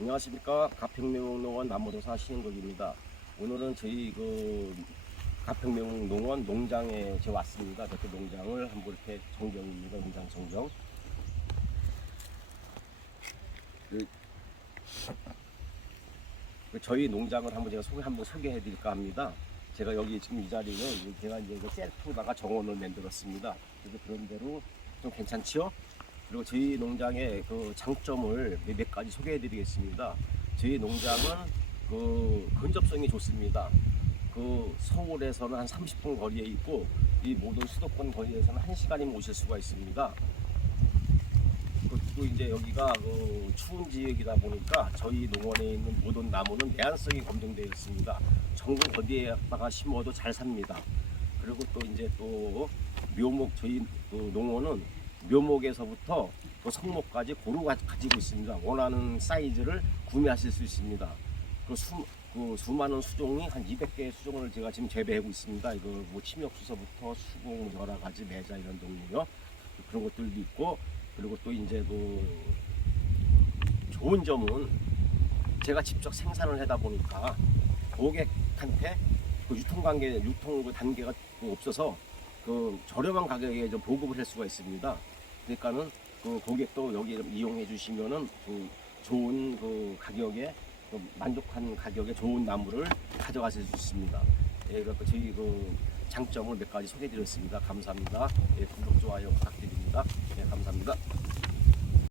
안녕하십니까 가평명농원 남모도사 시행국입니다. 오늘은 저희 그 가평명농원 농장에 제가 왔습니다. 대표 농장을 한번 이렇게 정경입니다. 농장 정경. 그, 그 저희 농장을 한번 제가 소개 한번 소개해 드릴까 합니다. 제가 여기 지금 이 자리는 제가 이제 그 셀프다가 정원을 만들었습니다. 그래서 그런 대로 좀 괜찮지요? 그리고 저희 농장의 그 장점을 몇- 몇 가지 소개해 드리겠습니다. 저희 농장은 그 근접성이 좋습니다. 그 서울에서는 한 30분 거리에 있고 이 모든 수도권 거리에서는 1시간이면 오실 수가 있습니다. 그리고 이제 여기가 그 추운 지역이다 보니까 저희 농원에 있는 모든 나무는 내한성이 검증되어 있습니다. 전국 어디에다가 심어도 잘 삽니다. 그리고 또 이제 또 묘목 저희 또 농원은 묘목에서부터 또 성목까지 고루 가- 가지고 있습니다. 원하는 사이즈를 구매하실 수 있습니다. 그, 수, 그 수많은 수종이 한 200개의 수종을 제가 지금 재배하고 있습니다. 이거 뭐 침엽수서부터 수공 여러 가지 매자 이런 종류요. 그런 것들도 있고 그리고 또 이제 그 좋은 점은 제가 직접 생산을 하다 보니까 고객한테 그 유통 관계 유통 그 단계가 그 없어서 그 저렴한 가격에 좀 보급을 할 수가 있습니다. 그러니까는 그 고객도 여기 이용해 주시면은 그 좋은 그 가격에 그 만족한 가격에 좋은 나무를 가져가실 수 있습니다. 예, 그래서 저희 그 장점을 몇 가지 소개해 드렸습니다. 감사합니다. 예, 구독 좋아요 부탁드립니다.